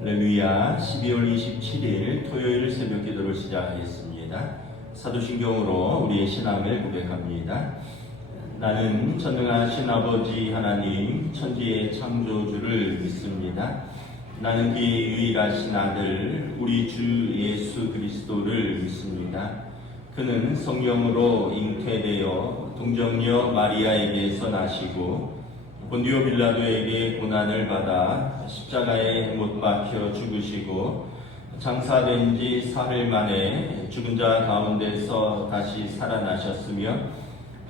할렐루야. 12월 27일 토요일 새벽 기도를 시작하겠습니다. 사도신경으로 우리의 신앙을 고백합니다. 나는 전능하신 아버지 하나님 천지의 창조주를 믿습니다. 나는 그의 유일하신 아들 우리 주 예수 그리스도를 믿습니다. 그는 성령으로 잉태되어 동정녀 마리아에게서 나시고 본디오 빌라도에게 고난을 받아 십자가에 못 박혀 죽으시고 장사된 지 사흘 만에 죽은 자 가운데서 다시 살아나셨으며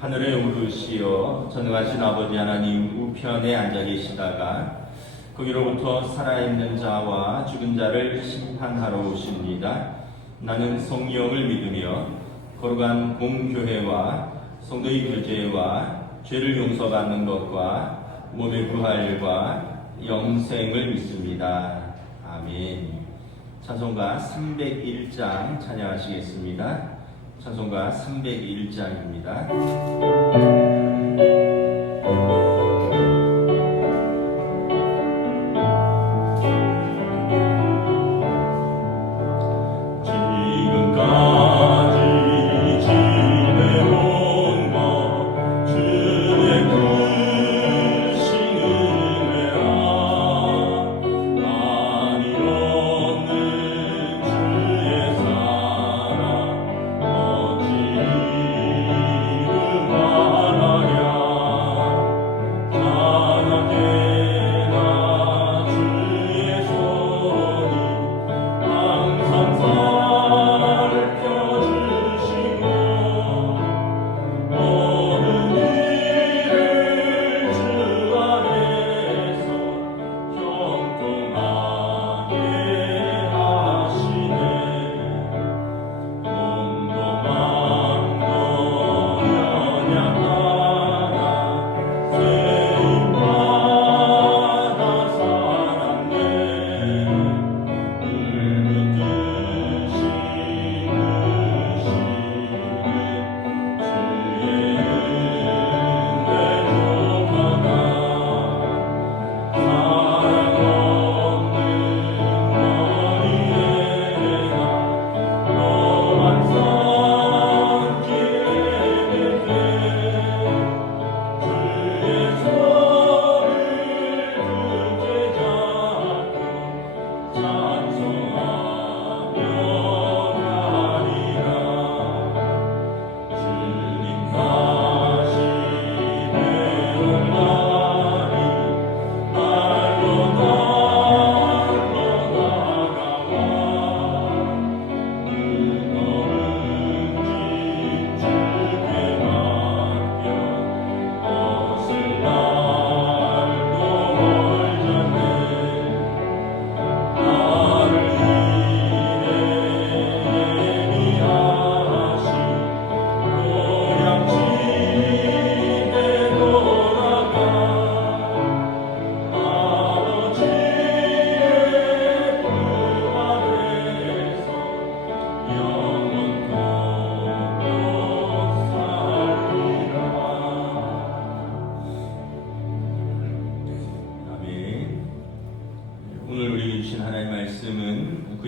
하늘에 오르시어 전능하신 아버지 하나님 우편에 앉아 계시다가 거기로부터 살아있는 자와 죽은 자를 심판하러 오십니다. 나는 성령을 믿으며 거룩한 공교회와 성도의 교제와 죄를 용서받는 것과 몸의 부활과 영생을 믿습니다. 아멘. 찬송가 301장 찬양하시겠습니다. 찬송가 301장입니다.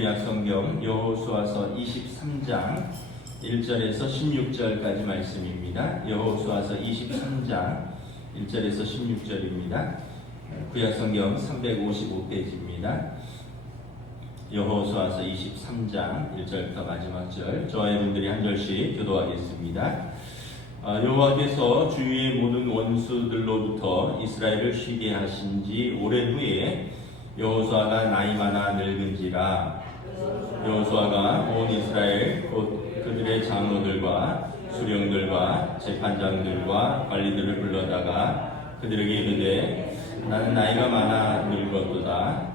구약성경 여호수아서 23장 1절에서 16절까지 말씀입니다. 여호수아서 23장 1절에서 16절입니다. 구약성경 355페이지입니다. 여호수아서 23장 1절부터 마지막 절, 저와 여러분들이 한 절씩 교도하겠습니다. 여호와께서 주위의 모든 원수들로부터 이스라엘을 쉬게 하신 지 오랜 후에 여호수아가 나이 많아 늙은지라 여호수아가 온 이스라엘 곧 그들의 장로들과 수령들과 재판장들과 관리들을 불러다가 그들에게 이르되 나는 나이가 많아 늙었도다.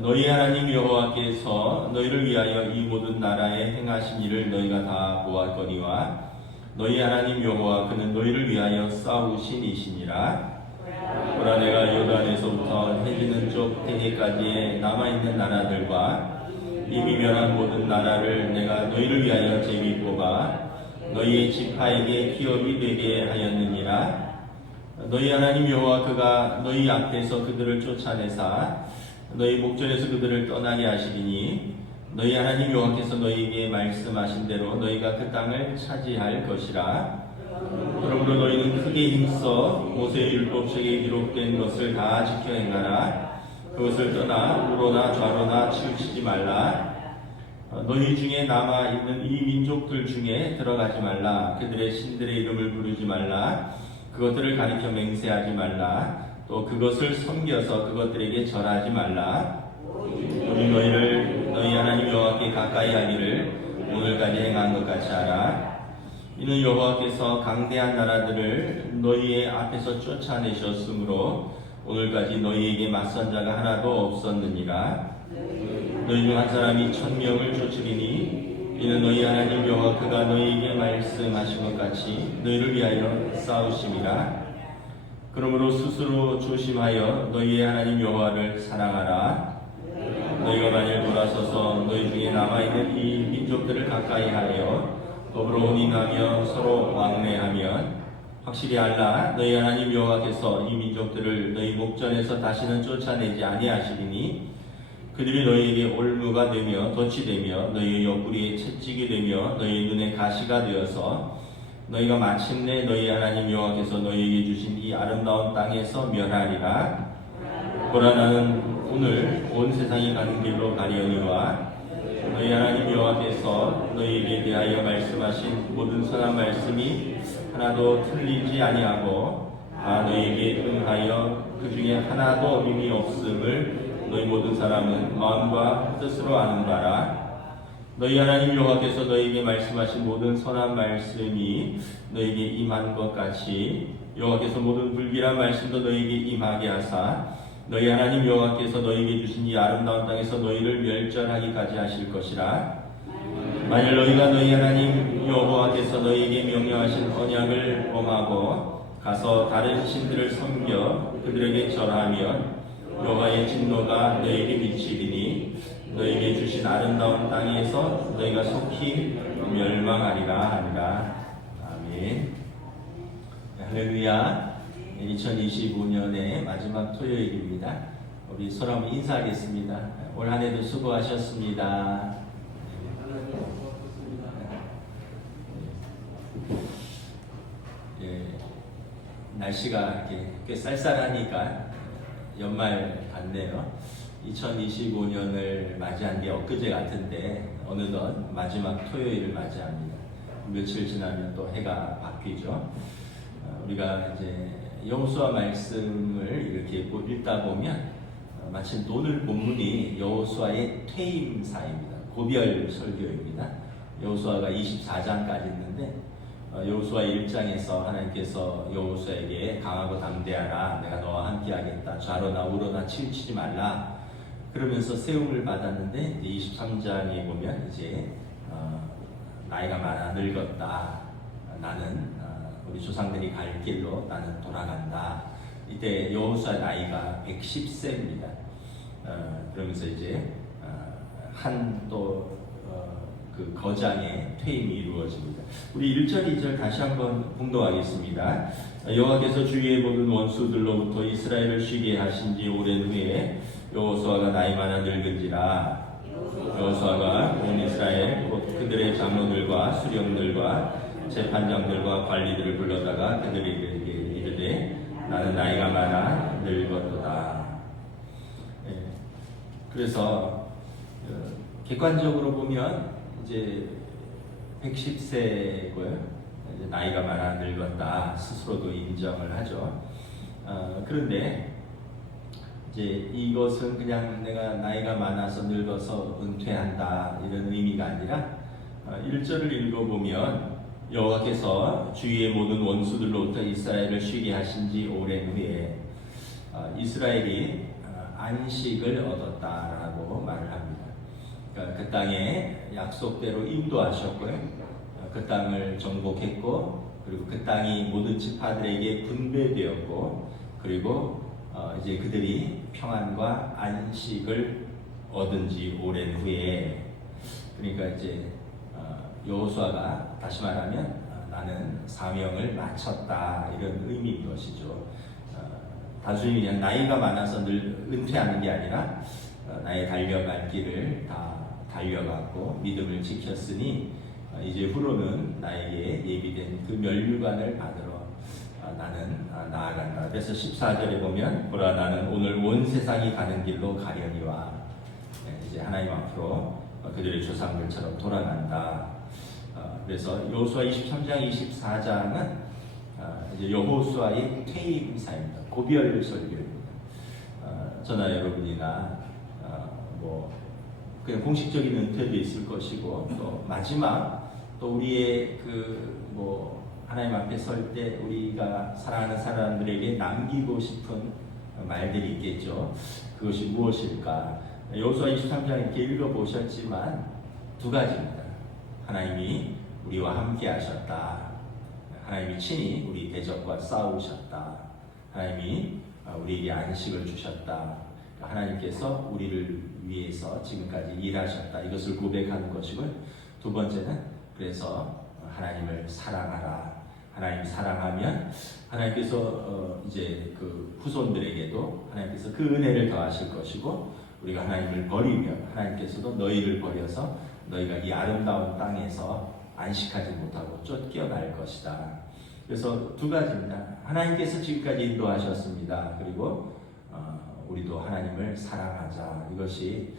너희 하나님 여호와께서 너희를 위하여 이 모든 나라에 행하신 일을 너희가 다 보았거니와 너희 하나님 여호와 그는 너희를 위하여 싸우신 이시니라. 보라 내가 요단에서부터 해지는 쪽 대해까지의 남아있는 나라들과 이미 멸한 모든 나라를 내가 너희를 위하여 제비 뽑아 너희의 지파에게 기업이 되게 하였느니라. 너희 하나님 여호와 그가 너희 앞에서 그들을 쫓아내사 너희 목전에서 그들을 떠나게 하시리니 너희 하나님 여호와께서 너희에게 말씀하신 대로 너희가 그 땅을 차지할 것이라. 그러므로 너희는 크게 힘써 모세의 율법책에 기록된 것을 다 지켜 행하라. 그것을 떠나 우로나 좌로나 치우치지 말라. 너희 중에 남아있는 이 민족들 중에 들어가지 말라. 그들의 신들의 이름을 부르지 말라. 그것들을 가리켜 맹세하지 말라. 또 그것을 섬겨서 그것들에게 절하지 말라. 우리 너희를 너희 하나님 여호와께 가까이 하기를 오늘까지 행한 것 같이 하라. 이는 여호와께서 강대한 나라들을 너희의 앞에서 쫓아내셨으므로 오늘까지 너희에게 맞선 자가 하나도 없었느니라. 너희 중 한 사람이 1000명을 쫓으리니 이는 너희 하나님 여호와 그가 너희에게 말씀하신 것 같이 너희를 위하여 싸우심이라. 그러므로 스스로 조심하여 너희의 하나님 여호와를 사랑하라. 너희가 만일 돌아서서 너희 중에 남아있는 이 민족들을 가까이 하여 더불어 혼인하며 서로 왕래하면 확실히 알라. 너희 하나님 여호와께서 이 민족들을 너희 목전에서 다시는 쫓아내지 아니하시리니 그들이 너희에게 올무가 되며 덫이 되며 너희의 옆구리에 채찍이 되며 너희 눈에 가시가 되어서 너희가 마침내 너희 하나님 여호와께서 너희에게 주신 이 아름다운 땅에서 멸하리라. 보라 나는 오늘 온 세상이 가는 길로 가려니와 너희 하나님 여호와께서 너희에게 대하여 말씀하신 모든 선한 말씀이 하나도 틀리지 아니하고 너희에게 응하여 그 중에 하나도 어김이 없음을 너희 모든 사람은 마음과 뜻으로 아는 바라. 너희 하나님 여호와께서 너희에게 말씀하신 모든 선한 말씀이 너희에게 임한 것 같이 여호와께서 모든 불길한 말씀도 너희에게 임하게 하사 너희 하나님 여호와께서 너희에게 주신 이 아름다운 땅에서 너희를 멸절하기까지 하실 것이라. 만일 너희가 너희 하나님 여호와께서 너희에게 명령하신 언약을 범하고 가서 다른 신들을 섬겨 그들에게 절하면 여호와의 진노가 너희에게 미치리니 너희에게 주신 아름다운 땅에서 너희가 속히 멸망하리라 하니라. 아멘. 할렐루야. 2025년의 마지막 토요일입니다. 우리 서로 한번 인사하겠습니다. 올 한 해도 수고하셨습니다. 예, 날씨가 이렇게 꽤 쌀쌀하니까 연말 같네요. 2025년을 맞이한 게 엊그제 같은데 어느덧 마지막 토요일을 맞이합니다. 며칠 지나면 또 해가 바뀌죠. 우리가 이제 여호수아 말씀을 이렇게 읽다 보면 마침 오늘 본문이 여호수아의 퇴임사입니다. 고별 설교입니다. 여호수아가 24장까지 있는데 여호수아 1장에서 하나님께서 여호수아에게 강하고 담대하라. 내가 너와 함께하겠다. 좌로나 우로나 치우치지 말라. 그러면서 세움을 받았는데 23장에 보면 이제 나이가 많아 늙었다. 나는 우리 조상들이 갈 길로 나는 돌아간다. 이때 여호수아 나이가 110세입니다. 그러면서 이제 한 또 그 거장의 퇴임이 이루어집니다. 우리 1절, 2절 다시 한번 봉독하겠습니다. 여호와께서 주위의 모든 원수들로부터 이스라엘을 쉬게 하신 지 오랜 후에 여호수아가 나이 많아 늙은지라. 여호수아가 온 이스라엘 곧 그들의 장로들과 수령들과 재판장들과 관리들을 불러다가 그들에게 이르되 나는 나이가 많아 늙었도다. 그래서 객관적으로 보면 이제 110세고요. 이제 나이가 많아 늙었다 스스로도 인정을 하죠. 그런데 이제 이것은 그냥 내가 나이가 많아서 늙어서 은퇴한다 이런 의미가 아니라 1절을 읽어보면 여호와께서 주위의 모든 원수들로부터 이스라엘을 쉬게 하신 지 오랜 후에 이스라엘이 안식을 얻었다라고 말을 합니다. 그러니까 그 땅에 약속대로 인도하셨고요. 그 땅을 정복했고 그리고 그 땅이 모든 지파들에게 분배되었고 그리고 이제 그들이 평안과 안식을 얻은 지 오랜 후에 그러니까 이제 여호수아가 다시 말하면 나는 사명을 마쳤다 이런 의미인 것이죠. 단순히 그냥 나이가 많아서 늘 은퇴하는 게 아니라 나의 달려갈 길을 다 달려갔고 믿음을 지켰으니 이제 후로는 나에게 예비된 그 면류관을 받으러 나는 나아간다. 그래서 14절에 보면 보라 나는 오늘 온 세상이 가는 길로 가려니와 이제 하나님 앞으로 그들의 조상들처럼 돌아간다. 그래서 여호수아 23장 24장은 이제 여호수아의 퇴임 사입니다. 고별 설교입니다. 저나 여러분이나 뭐 그냥 공식적인 은퇴도 있을 것이고 또 마지막 또 우리의 그 뭐 하나님 앞에 설 때 우리가 사랑하는 사람들에게 남기고 싶은 말들이 있겠죠. 그것이 무엇일까? 여호수아 23장 이렇게 읽어보셨지만 두 가지입니다. 하나님이 우리와 함께 하셨다. 하나님이 친히 우리 대적과 싸우셨다. 하나님이 우리에게 안식을 주셨다. 하나님께서 우리를 위해서 지금까지 일하셨다. 이것을 고백하는 것이고, 두 번째는 그래서 하나님을 사랑하라. 하나님 사랑하면 하나님께서 이제 그 후손들에게도 하나님께서 그 은혜를 더하실 것이고, 우리가 하나님을 버리면 하나님께서도 너희를 버려서 너희가 이 아름다운 땅에서 안식하지 못하고 쫓겨날 것이다. 그래서 두 가지입니다. 하나님께서 지금까지 인도하셨습니다. 그리고 우리도 하나님을 사랑하자. 이것이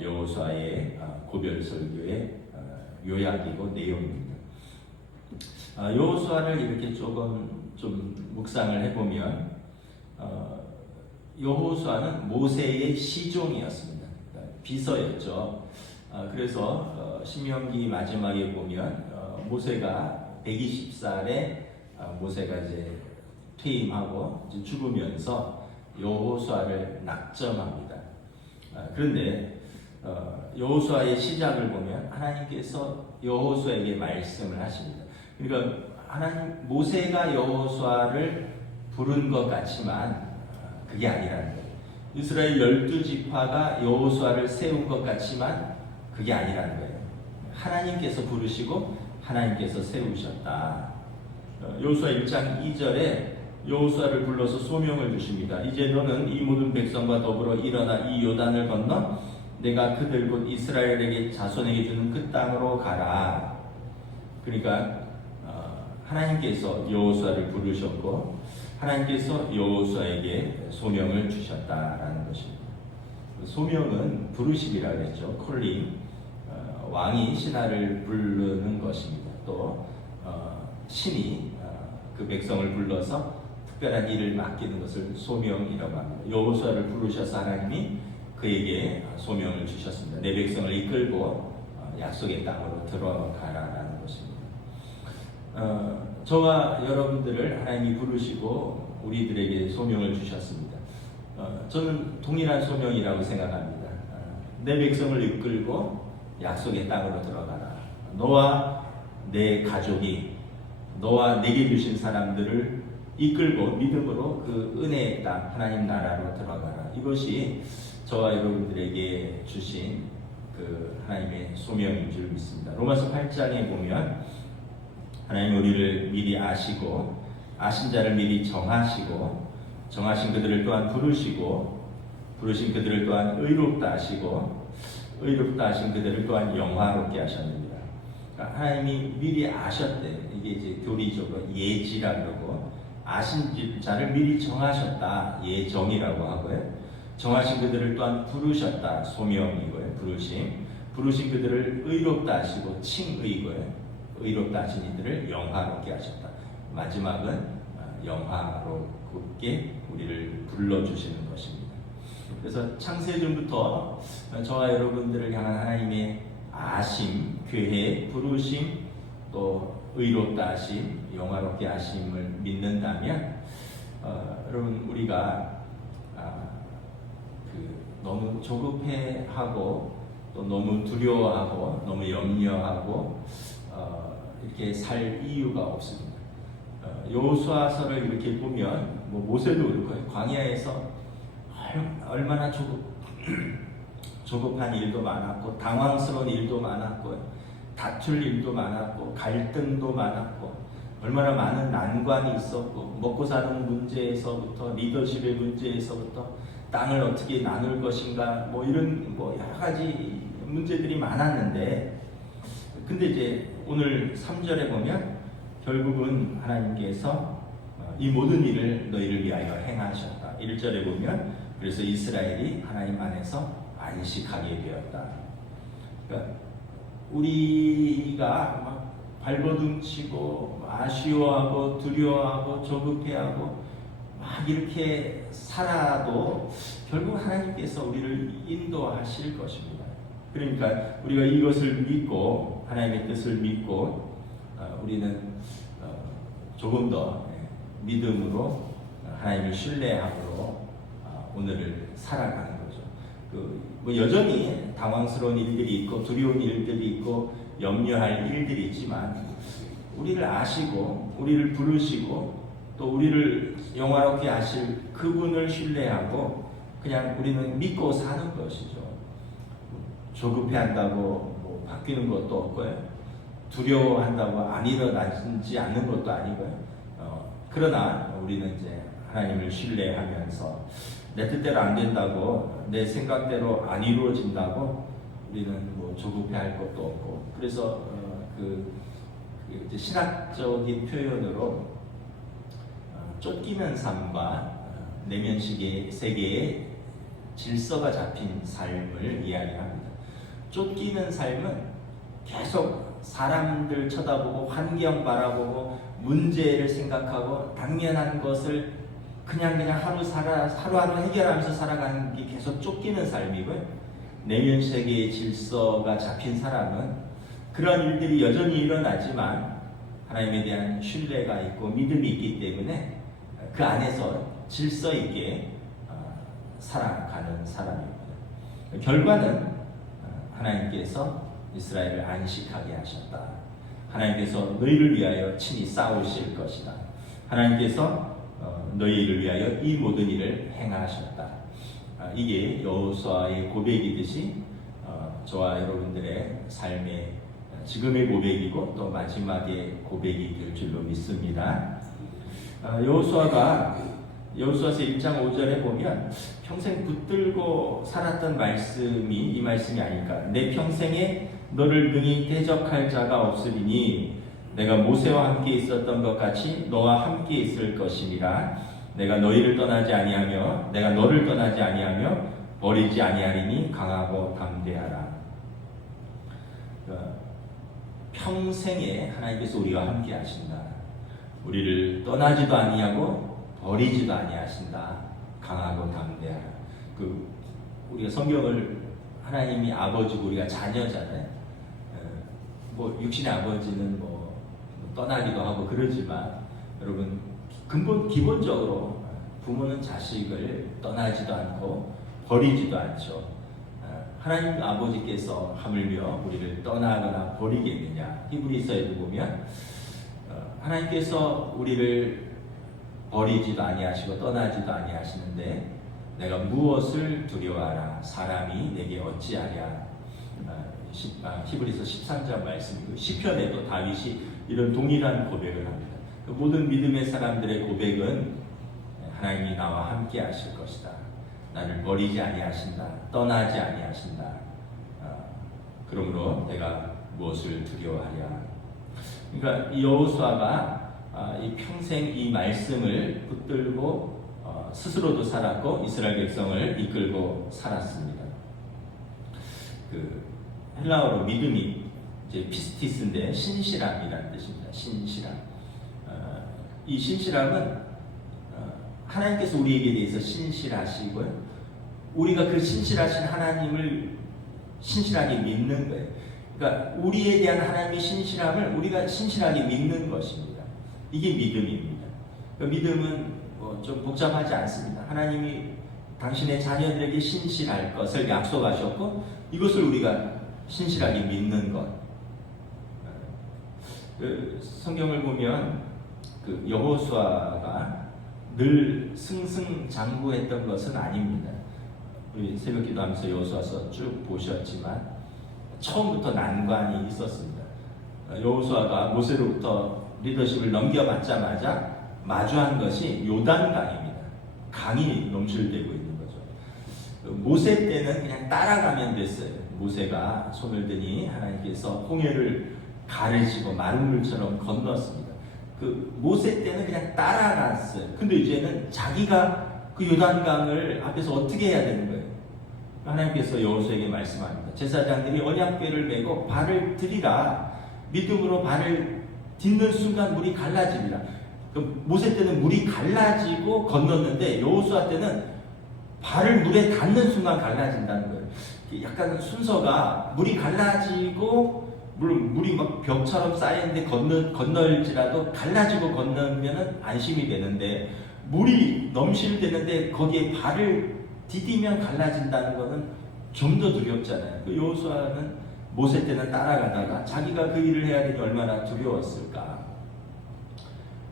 여호수아의 고별 설교의 요약이고 내용입니다. 여호수아를 이렇게 조금 좀 묵상을 해보면 여호수아는 모세의 시종이었습니다. 비서였죠. 그래서 신명기 마지막에 보면 모세가 120살에 모세가 이제 퇴임하고 이제 죽으면서 여호수아를 낙점합니다. 그런데 여호수아의 시작을 보면 하나님께서 여호수아에게 말씀을 하십니다. 그러니까 하나님 모세가 여호수아를 부른 것 같지만 그게 아니라는 거예요. 이스라엘 12지파가 여호수아를 세운 것 같지만 그게 아니라는 거예요. 하나님께서 부르시고 하나님께서 세우셨다. 여호수아 1장 2절에 여호수아를 불러서 소명을 주십니다. 이제 너는 이 모든 백성과 더불어 일어나 이 요단을 건너 내가 그들 곧 이스라엘에게 자손에게 주는 그 땅으로 가라. 그러니까 하나님께서 여호수아를 부르셨고 하나님께서 여호수아에게 소명을 주셨다라는 것입니다. 소명은 부르심이라고 했죠. 콜링. 왕이 신하를 부르는 것입니다. 또 신이 그 백성을 불러서 특별한 일을 맡기는 것을 소명이라고 합니다. 여호수아를 부르셔서 하나님이 그에게 소명을 주셨습니다. 내 백성을 이끌고 약속의 땅으로 들어가라라는 것입니다. 저와 여러분들을 하나님이 부르시고 우리들에게 소명을 주셨습니다. 저는 동일한 소명이라고 생각합니다. 내 백성을 이끌고 약속의 땅으로 들어가라. 너와 내 가족이 너와 내게 주신 사람들을 이끌고 믿음으로 그 은혜의 땅 하나님 나라로 들어가라. 이것이 저와 여러분들에게 주신 그 하나님의 소명인 줄 믿습니다. 로마서 8장에 보면 하나님 우리를 미리 아시고 아신 자를 미리 정하시고 정하신 그들을 또한 부르시고 부르신 그들을 또한 의롭다 하시고 의롭다 하신 그들을 또한 영화롭게 하셨느니라. 그러니까 하나님이 미리 아셨대. 이게 이제 교리적으로 예지라 그러고 아신 자를 미리 정하셨다. 예정이라고 하고요. 정하신 그들을 또한 부르셨다. 소명이고요. 부르신 그들을 의롭다 하시고 칭의고요. 의롭다 하신 이들을 영화롭게 하셨다. 마지막은 영화롭게 우리를 불러주시는 것입니다. 그래서 창세전부터 저와 여러분들을 향한 하나님의 아심, 계획, 부르심, 또 의롭다 하심, 영화롭게 하심을 믿는다면 여러분 우리가 너무 조급해하고 또 너무 두려워하고 너무 염려하고 이렇게 살 이유가 없습니다. 여호수아서를 이렇게 보면 뭐 모세도 그렇고요. 광야에서 얼마나 조급한 일도 많았고 당황스러운 일도 많았고 다툴 일도 많았고 갈등도 많았고 얼마나 많은 난관이 있었고, 먹고 사는 문제에서부터 리더십의 문제에서부터 땅을 어떻게 나눌 것인가, 뭐 이런 여러 가지 문제들이 많았는데, 근데 이제 오늘 3절에 보면 결국은 하나님께서 이 모든 일을 너희를 위하여 행하셨다. 1절에 보면 그래서 이스라엘이 하나님 안에서 안식하게 되었다. 그러니까 우리가 막 발버둥치고 아쉬워하고 두려워하고 조급해하고 막 이렇게 살아도 결국 하나님께서 우리를 인도하실 것입니다. 그러니까 우리가 이것을 믿고 하나님의 뜻을 믿고 우리는 조금 더 믿음으로 하나님을 신뢰함으로 오늘을 살아가는 거죠. 뭐 여전히 당황스러운 일들이 있고 두려운 일들이 있고 염려할 일들이 있지만 우리를 아시고 우리를 부르시고 또 우리를 영화롭게 하실 그분을 신뢰하고 그냥 우리는 믿고 사는 것이죠. 조급해한다고 뭐 바뀌는 것도 없고요. 두려워한다고 안 일어나지 않는 것도 아니고요. 그러나 우리는 이제 하나님을 신뢰하면서 내 뜻대로 안 된다고 내 생각대로 안 이루어진다고 우리는 뭐 조급해할 것도 없고 그래서 이제 신학적인 표현으로 쫓기는 삶과 내면 세계의 질서가 잡힌 삶을 이야기합니다. 쫓기는 삶은 계속 사람들 쳐다보고 환경 바라보고 문제를 생각하고 당연한 것을 그냥 하루하루 해결하면서 살아가는 게 계속 쫓기는 삶이고요. 내면 세계의 질서가 잡힌 사람은 그런 일들이 여전히 일어나지만 하나님에 대한 신뢰가 있고 믿음이 있기 때문에 그 안에서 질서 있게 살아가는 사람입니다. 결과는 하나님께서 이스라엘을 안식하게 하셨다. 하나님께서 너희를 위하여 친히 싸우실 것이다. 하나님께서 너희를 위하여 이 모든 일을 행하셨다. 이게 여호수아의 고백이듯이 저와 여러분들의 삶의 지금의 고백이고 또 마지막의 고백이 될 줄로 믿습니다. 여호수아서 1장 5절에 보면 평생 붙들고 살았던 말씀이 이 말씀이 아닐까. 내 평생에 너를 능히 대적할 자가 없으리니 내가 모세와 함께 있었던 것 같이 너와 함께 있을 것임이라. 내가 너희를 떠나지 아니하며 내가 너를 떠나지 아니하며 버리지 아니하리니 강하고 담대하라. 평생에 하나님께서 우리와 함께 하신다. 우리를 떠나지도 아니하고 버리지도 아니하신다. 강하고 담대하라. 우리가 성경을 하나님이 아버지고 우리가 자녀잖아요. 뭐 육신의 아버지는 뭐 떠나기도 하고 그러지만 여러분 기본적으로 부모는 자식을 떠나지도 않고 버리지도 않죠. 하나님 아버지께서 하물며 우리를 떠나거나 버리겠느냐. 히브리서에도 보면 하나님께서 우리를 버리지도 아니하시고 떠나지도 아니하시는데 내가 무엇을 두려워하라. 사람이 내게 어찌하랴. 히브리서 13장 말씀이고 시편에도 다윗이 이런 동일한 고백을 합니다. 모든 믿음의 사람들의 고백은 하나님이 나와 함께 하실 것이다. 나를 버리지 아니하신다. 떠나지 아니하신다. 그러므로 내가 무엇을 두려워하랴. 그러니까 이 여호수아가 이 평생 이 말씀을 붙들고 스스로도 살았고 이스라엘 백성을 이끌고 살았습니다. 헬라어로 믿음이 이제 피스티스인데 신실함이라는 뜻입니다. 신실함. 이 신실함은 하나님께서 우리에게 대해서 신실하시고요. 우리가 그 신실하신 하나님을 신실하게 믿는 거예요. 그러니까 우리에 대한 하나님의 신실함을 우리가 신실하게 믿는 것입니다. 이게 믿음입니다. 그러니까 믿음은 좀 복잡하지 않습니다. 하나님이 당신의 자녀들에게 신실할 것을 약속하셨고 이것을 우리가 신실하게 믿는 것. 성경을 보면 여호수아가 늘 승승장구했던 것은 아닙니다. 우리 새벽 기도하면서 여호수아서 쭉 보셨지만 처음부터 난관이 있었습니다. 여호수아가 모세로부터 리더십을 넘겨받자마자 마주한 것이 요단강입니다. 강이 넘실대고 있는 거죠. 모세 때는 그냥 따라가면 됐어요. 모세가 손을 드니 하나님께서 홍해를 가르시고 마른물처럼 건넜습니다. 그 모세 때는 그냥 따라갔어요. 근데 이제는 자기가 그 요단강을 앞에서 어떻게 해야 되는 거예요? 하나님께서 여호수아에게 말씀합니다. 제사장들이 언약궤를 메고 발을 들이라. 믿음으로 발을 딛는 순간 물이 갈라집니다. 모세 때는 물이 갈라지고 건넜는데 여호수아 때는 발을 물에 닿는 순간 갈라진다는 거예요. 약간 순서가 물이 갈라지고 물론 물이 막 벽처럼 쌓였는데 건널지라도 갈라지고 건너면 안심이 되는데 물이 넘실대는데 거기에 발을 디디면 갈라진다는 것은 좀 더 두렵잖아요. 그 여호수아는 모세 때는 따라가다가 자기가 그 일을 해야 되니 얼마나 두려웠을까.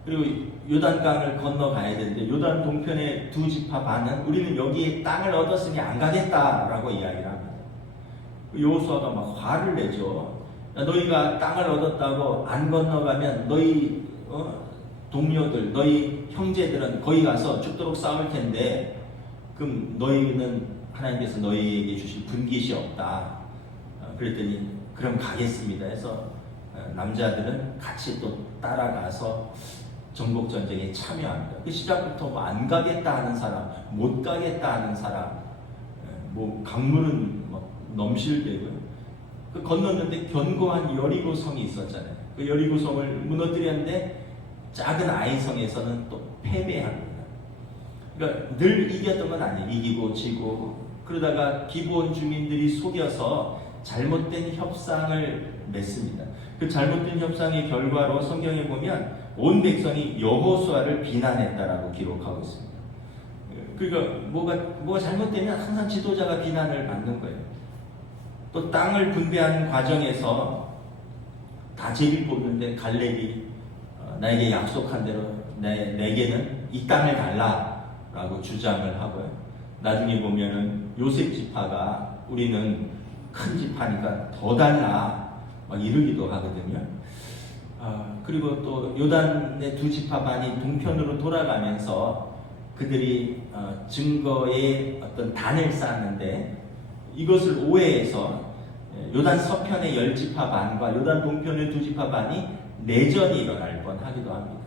그리고 요단강을 건너가야 되는데 요단 동편의 두 지파 반은 우리는 여기에 땅을 얻었으니 안 가겠다라고 이야기를 합니다. 여호수아가 막 화를 내죠. 너희가 땅을 얻었다고 안 건너가면 너희 동료들, 너희 형제들은 거기 가서 죽도록 싸울 텐데 그럼 너희는 하나님께서 너희에게 주실 분깃이 없다. 그랬더니 그럼 가겠습니다 해서 남자들은 같이 또 따라가서 정복전쟁에 참여합니다. 그 시작부터 뭐 안 가겠다 하는 사람, 못 가겠다 하는 사람, 뭐 강물은 막 넘실대고요. 그 건넜는데 견고한 여리고성이 있었잖아요. 그 여리고성을 무너뜨렸는데 작은 아이성에서는 또 패배합니다. 그러니까 늘 이겼던 건 아니에요. 이기고 지고 그러다가 기브온 주민들이 속여서 잘못된 협상을 맺습니다. 그 잘못된 협상의 결과로 성경에 보면 온 백성이 여호수아를 비난했다라고 기록하고 있습니다. 그러니까 뭐가 잘못되면 항상 지도자가 비난을 받는 거예요. 또 땅을 분배하는 과정에서 다 제비 뽑는데 갈렙이 나에게 약속한 대로 내게는 이 땅을 달라라고 주장을 하고요. 나중에 보면은 요셉 지파가 우리는 큰 지파니까 더 달라 막 이러기도 하거든요. 그리고 또 요단의 두 지파 반이 동편으로 돌아가면서 그들이 증거의 어떤 단을 쌓았는데 이것을 오해해서 요단 서편의 10지파 반과 요단 동편의 두 지파 반이 내전이 일어날 뻔하기도 합니다.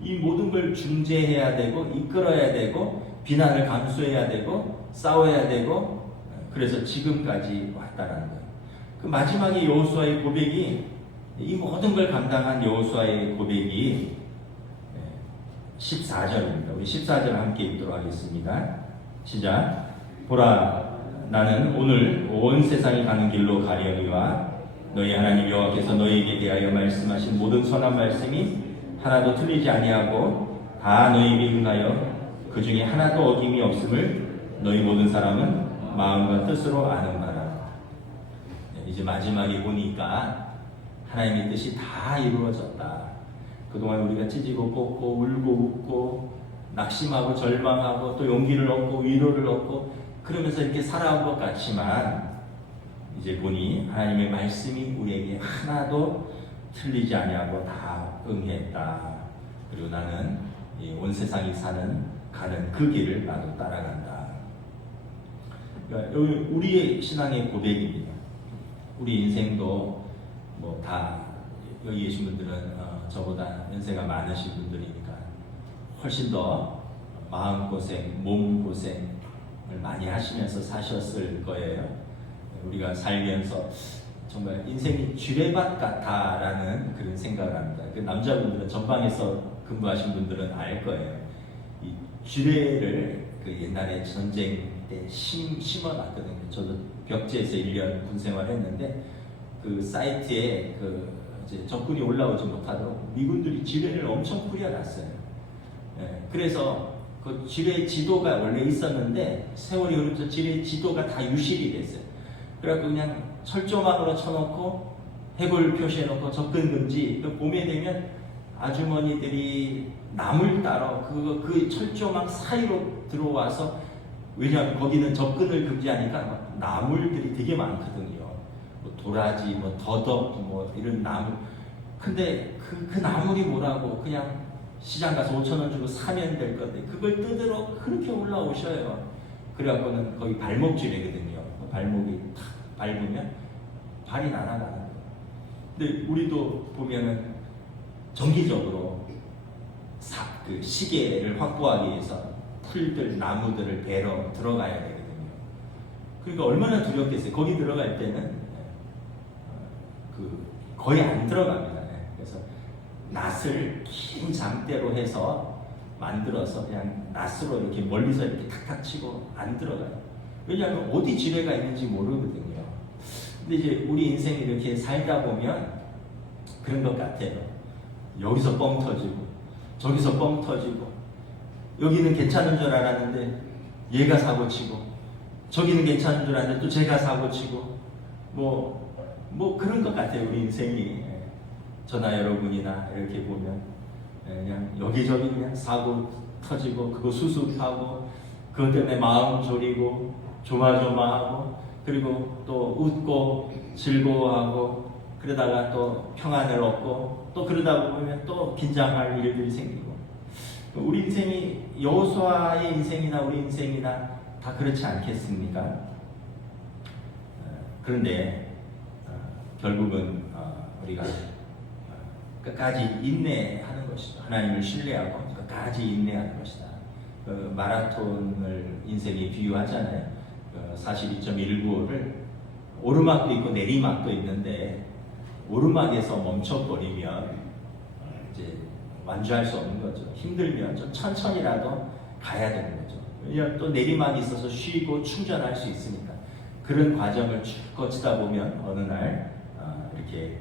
이 모든 걸 중재해야 되고 이끌어야 되고 비난을 감수해야 되고 싸워야 되고 그래서 지금까지 왔다라는 거예요. 그 마지막에 여호수아의 고백이 이 모든 걸 감당한 여호수아의 고백이 14절입니다. 우리 14절 함께 읽도록 하겠습니다. 시작. 보라, 나는 오늘 온 세상이 가는 길로 가려니와 너희 하나님 여호와께서 너희에게 대하여 말씀하신 모든 선한 말씀이 하나도 틀리지 아니하고 다 너희에게 응하여 그 중에 하나도 어김이 없음을 너희 모든 사람은 마음과 뜻으로 아는 바라. 이제 마지막에 보니까 하나님의 뜻이 다 이루어졌다. 그동안 우리가 찢고 뽑고 울고 웃고 낙심하고 절망하고 또 용기를 얻고 위로를 얻고 그러면서 이렇게 살아온 것 같지만 이제 보니 하나님의 말씀이 우리에게 하나도 틀리지 아니하고 다 응했다. 그리고 나는 온 세상이 가는 그 길을 나도 따라간다. 그러니까 우리의 신앙의 고백입니다. 우리 인생도 뭐 다 여기 계신 분들은 저보다 연세가 많으신 분들이니까 훨씬 더 마음고생, 몸고생을 많이 하시면서 사셨을 거예요. 우리가 살면서 정말 인생이 쥐레밭 같다라는 그런 생각을 합니다. 그 남자분들은 전방에서 근무하신 분들은 알 거예요. 이 쥐레를 그 옛날에 전쟁 때 심어놨거든요. 저도 벽지에서 1년 군 생활했는데 그 사이트에 이제 적군이 올라오지 못하도록 미군들이 지뢰를 엄청 뿌려놨어요. 그래서 그 지뢰 지도가 원래 있었는데 세월이 흐르면서 지뢰 지도가 다 유실이 됐어요. 그래서 그냥 철조망으로 쳐놓고 해골 표시해놓고 접근 금지. 봄에 되면 아주머니들이 나물 따러 그 철조망 사이로 들어와서 왜냐하면 거기는 접근을 금지하니까 나물들이 되게 많거든요. 뭐 도라지, 뭐 더덕, 뭐 이런 나물 근데 그 나물이 뭐라고 그냥 시장 가서 5,000원 주고 사면 될 건데 그걸 뜯으러 그렇게 올라오셔요. 그래갖고는 거기 발목질이거든요. 발목이 탁 밟으면 발이 날아가는 거예요. 근데 우리도 보면은 정기적으로 그 시계를 확보하기 위해서 풀들, 나무들을 베러 들어가야 되거든요. 그러니까 얼마나 두렵겠어요. 거기 들어갈 때는 거의 안 들어갑니다. 그래서 낫을 긴 장대로 해서 만들어서 그냥 낫으로 이렇게 멀리서 이렇게 탁탁 치고 안 들어가요. 왜냐하면 어디 지뢰가 있는지 모르거든요. 근데 이제 우리 인생이 이렇게 살다 보면 그런 것 같아요. 여기서 뻥 터지고 저기서 뻥 터지고 여기는 괜찮은 줄 알았는데 얘가 사고치고 저기는 괜찮은 줄 알았는데 또 제가 사고치고 뭐 그런 것 같아요. 우리 인생이. 저나 여러분이나 이렇게 보면 그냥 여기저기 그냥 사고 터지고 그거 수습하고 그것 때문에 마음 졸이고 조마조마하고 그리고 또 웃고 즐거워하고 그러다가 또 평안을 얻고 또 그러다 보면 또 긴장할 일들이 생기고 우리 인생이 여호수아의 인생이나 우리 인생이나 다 그렇지 않겠습니까? 그런데 결국은 우리가 끝까지 인내하는 것이다. 하나님을 신뢰하고 끝까지 인내하는 것이다. 마라톤을 인생에 비유하잖아요. 42.195를 오르막도 있고 내리막도 있는데 오르막에서 멈춰버리면 이제 완주할 수 없는 거죠. 힘들면 좀 천천히라도 가야 되는 거죠. 왜냐하면 또 내리막이 있어서 쉬고 충전할 수 있으니까. 그런 과정을 쭉 거치다 보면 어느 날 이렇게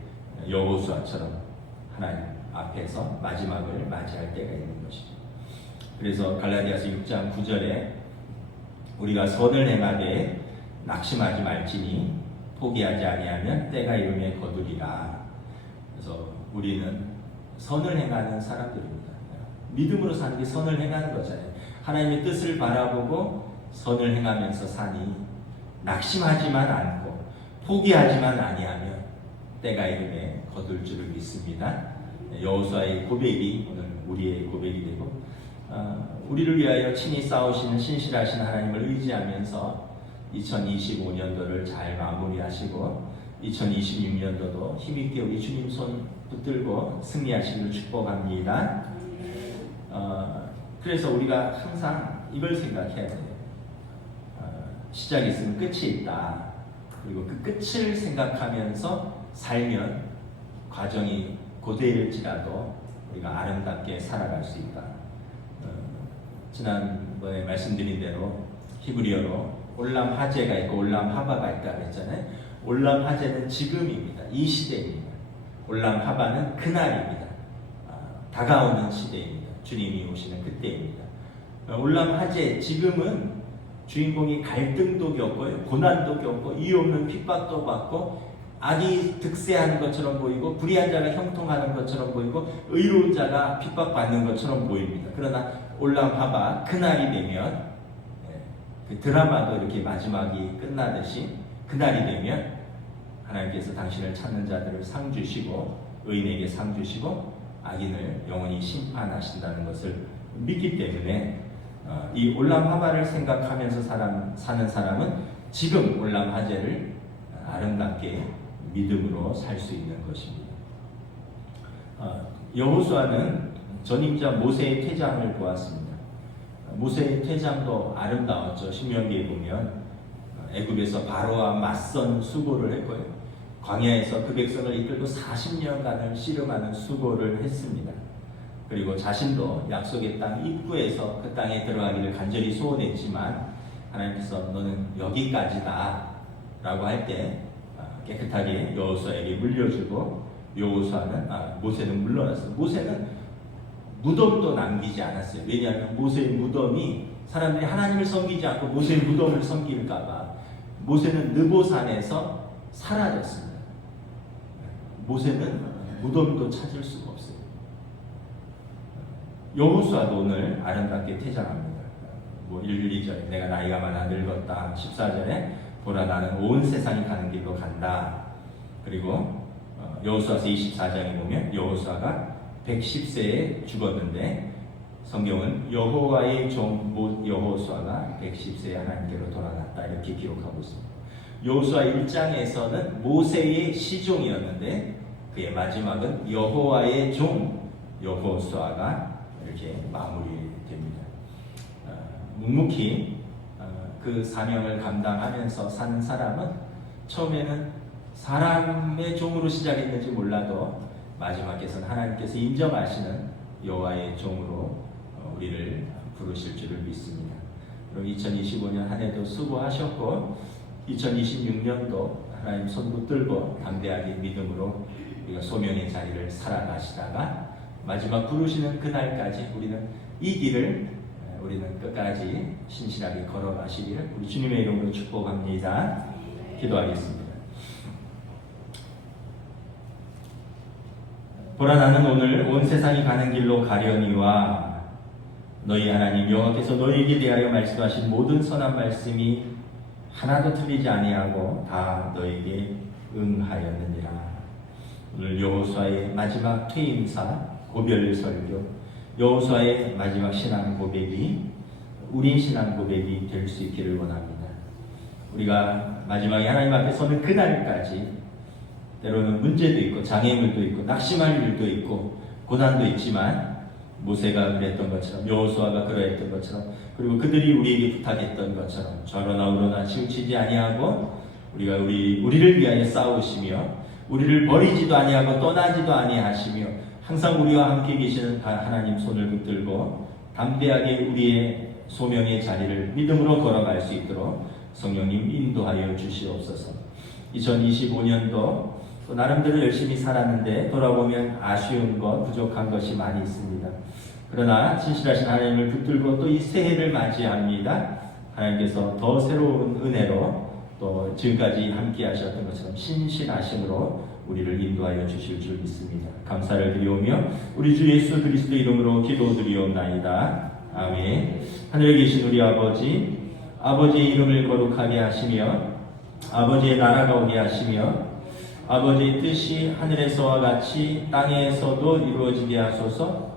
여호수아처럼 하나님 앞에서 마지막을 맞이할 때가 있는 것이죠. 그래서 갈라디아서 6장 9절에 우리가 선을 행하되 낙심하지 말지니 포기하지 아니하면 때가 이르매 거두리라. 그래서 우리는 선을 행하는 사람들입니다. 믿음으로 사는 게 선을 행하는 거잖아요. 하나님의 뜻을 바라보고 선을 행하면서 사니 낙심하지만 않고 포기하지만 아니하면 때가 이르매 거둘 줄을 믿습니다. 여호수아의 고백이 오늘 우리의 고백이 되고 우리를 위하여 친히 싸우시는 신실하신 하나님을 의지하면서 2025년도를 잘 마무리하시고 2026년도도 힘있게 우리 주님 손 붙들고 승리하시기를 축복합니다. 그래서 우리가 항상 이걸 생각해야 돼요. 시작이 있으면 끝이 있다. 그리고 그 끝을 생각하면서 살면 과정이 고되일지라도 우리가 아름답게 살아갈 수 있다. 지난번에 말씀드린 대로 히브리어로 올람 하제가 있고 올람 하바가 있다고 했잖아요. 올람 하제는 지금입니다. 이 시대입니다. 올람 하바는 그날입니다. 다가오는 시대입니다. 주님이 오시는 그때입니다. 올람 하제 지금은 주인공이 갈등도 겪고요, 고난도 겪고 이유 없는 핍박도 받고 악이 득세하는 것처럼 보이고 불의한 자가 형통하는 것처럼 보이고 의로운 자가 핍박받는 것처럼 보입니다. 그러나 올람 하바 그날이 되면 그 드라마도 이렇게 마지막이 끝나듯이 그날이 되면 하나님께서 당신을 찾는 자들을 상 주시고 의인에게 상 주시고 악인을 영원히 심판하신다는 것을 믿기 때문에 이 올람 하바를 생각하면서 사는 사람은 지금 올람 하제를 아름답게 믿음으로 살 수 있는 것입니다. 여호수아는 전임자 모세의 퇴장을 보았습니다. 모세의 퇴장도 아름다웠죠. 신명기에 보면 애굽에서 바로와 맞선 수고를 했고요. 광야에서 그 백성을 이끌고 40년간을 씨름하는 수고를 했습니다. 그리고 자신도 약속의 땅 입구에서 그 땅에 들어가기를 간절히 소원했지만 하나님께서 너는 여기까지다 라고 할 때 깨끗하게 여호수아에게 물려주고 모세는 물러났어요. 모세는 무덤도 남기지 않았어요. 왜냐하면 모세의 무덤이 사람들이 하나님을 섬기지 않고 모세의 무덤을 섬길까봐 모세는 느보산에서 사라졌습니다. 모세는 무덤도 찾을 수가 없어요. 여호수아도 오늘 아름답게 퇴장합니다. 1, 2절 내가 나이가 많아 늙었다. 14절에 보라 나는 온 세상이 가는 길로 간다. 그리고 여호수아서 24장에 보면 여호수아가 110세에 죽었는데 성경은 여호와의 종 여호수아가 110세에 하나님께로 돌아갔다 이렇게 기록하고 있습니다. 여호수아 1장에서는 모세의 시종이었는데 그의 마지막은 여호와의 종 여호수아가 이렇게 마무리됩니다. 묵묵히 그 사명을 감당하면서 사는 사람은 처음에는 사람의 종으로 시작했는지 몰라도 마지막에서는 하나님께서 인정하시는 여호와의 종으로 우리를 부르실 줄을 믿습니다. 그럼 2025년 한 해도 수고하셨고 2026년도 하나님 손 붙들고 담대하게 믿음으로 우리가 소명의 자리를 살아가시다가 마지막 부르시는 그날까지 우리는 이 길을 우리는 끝까지 신실하게 걸어가시기를 우리 주님의 이름으로 축복합니다. 기도하겠습니다. 보라 나는 오늘 온 세상이 가는 길로 가려니와 너희 하나님 여호와께서 너희에게 대하여 말씀하신 모든 선한 말씀이 하나도 틀리지 아니하고 다 너희에게 응하였느니라. 오늘 여호수아의 마지막 퇴임사 고별 설교, 여호수아의 마지막 신앙 고백이 우리 신앙 고백이 될 수 있기를 원합니다. 우리가 마지막에 하나님 앞에 서는 그날까지 때로는 문제도 있고 장애물도 있고 낙심할 일도 있고 고난도 있지만 모세가 그랬던 것처럼 여호수아가 그러했던 것처럼 그리고 그들이 우리에게 부탁했던 것처럼 저러나 우러나 치우치지 아니하고 우리가 우리를 위하여 싸우시며 우리를 버리지도 아니하고 떠나지도 아니하시며 항상 우리와 함께 계시는 하나님 손을 붙들고 담대하게 우리의 소명의 자리를 믿음으로 걸어갈 수 있도록 성령님 인도하여 주시옵소서. 2025년도 또 나름대로 열심히 살았는데 돌아보면 아쉬운 것, 부족한 것이 많이 있습니다. 그러나 진실하신 하나님을 붙들고 또 이 새해를 맞이합니다. 하나님께서 더 새로운 은혜로 또 지금까지 함께 하셨던 것처럼 신실하심으로 우리를 인도하여 주실 줄 믿습니다. 감사를 드리오며 우리 주 예수 그리스도 이름으로 기도드리옵나이다. 아멘. 하늘에 계신 우리 아버지, 아버지의 이름을 거룩하게 하시며 아버지의 나라가 오게 하시며 아버지의 뜻이 하늘에서와 같이 땅에서도 이루어지게 하소서.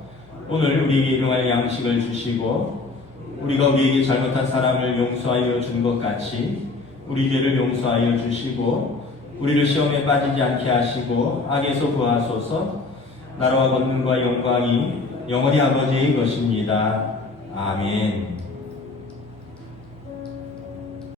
오늘 우리에게 일용할 양식을 주시고 우리가 우리에게 잘못한 사람을 용서하여 준 것 같이 우리 죄를 용서하여 주시고 우리를 시험에 빠지지 않게 하시고 악에서 구하소서. 나라와 권능과 영광이 영원히 아버지의 것입니다. 아멘.